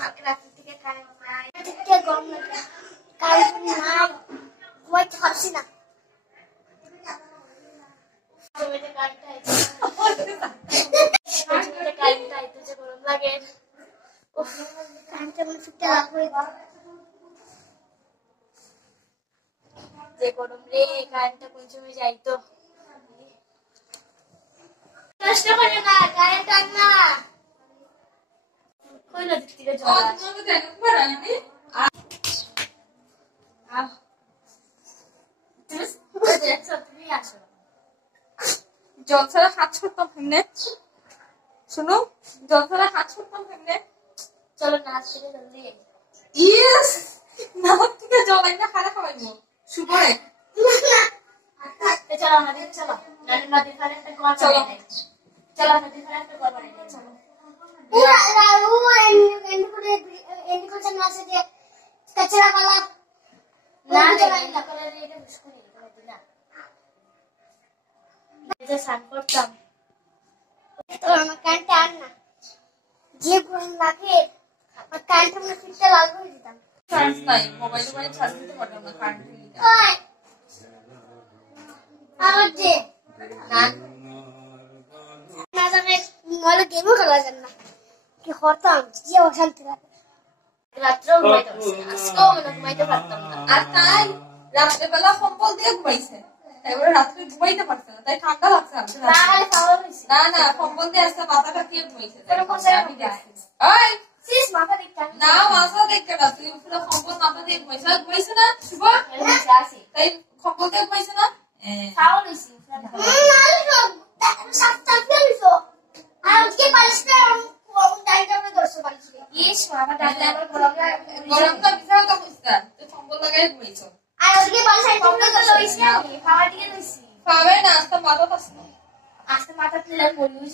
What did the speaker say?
কালকে রাত্রি থেকে কারেন্ট নাই, থেকে গরম লাগে, কারেন্ট নাই, ঘুমাইতে পারছি না। গরম লাগে, যে গরম রে, কারেন্টটা কোন সময় যাইতো। কষ্ট করে না, কারেন্ট আন না। কই নদী থেকে জল আসে, তুমি আসো। জল ছাড়া হাত ছুটতাম কেমনে? শুনো, জল ছাড়া হাত ছুটতাম কেমনে? চলো নাচ থেকে জলদি। ইয়েস, নাচ থেকে জল আইনা খারা খাওয়াইবো শুভরে। চলো নদীতে চলো, নদীর পাড়ে একটা ঘর বানাই দেই। চলো নদীর পাড়ে একটা ঘর বানাই দেই, চলো। कचरा वाला ना স্নান করতাম তো আমার কারেন্টটা আন না, যে গরম লাগে আমার কারেন্ট আমরা ফিরতে লাল করে দিতাম। চার্জ নাই, মোবাইলে চার্জ দিতে পারতাম না কারেন্ট নেই। আমার যে না না জানে মোবাইলে গেমও খেলা যায় না, কি করতাম যে অশান্তি লাগে। রাত্রেও ঘুমাইতে পারছি না, আজকেও ঘুমাইতে পারতাম না। আর তাই রাত্রেবেলা কম্বল দিয়ে ঘুমাইছে, এবারে রাত্রে ঘুমাইতে পারছে না, তাই ঠান্ডা লাগছে। না না, কম্বল দিয়ে আসতে মাথাটা দিয়ে ঘুমাইছে। আমি দেখছি মাথা দেখতাম না, মাথা দেখতে না, তুই পুরো কম্বল মাথা দিয়ে ঘুমাইছে। ঘুমাইছে না শুভ, তাই কম্বল দিয়ে ঘুমাইছে না। গরমটা বিশাল তো বুঝতা, তুই কম্বল লাগাই ঘুমাইছো। পাবে না, আস্তে মাথা পাস না, আস্তে মাথা তুলে মরিও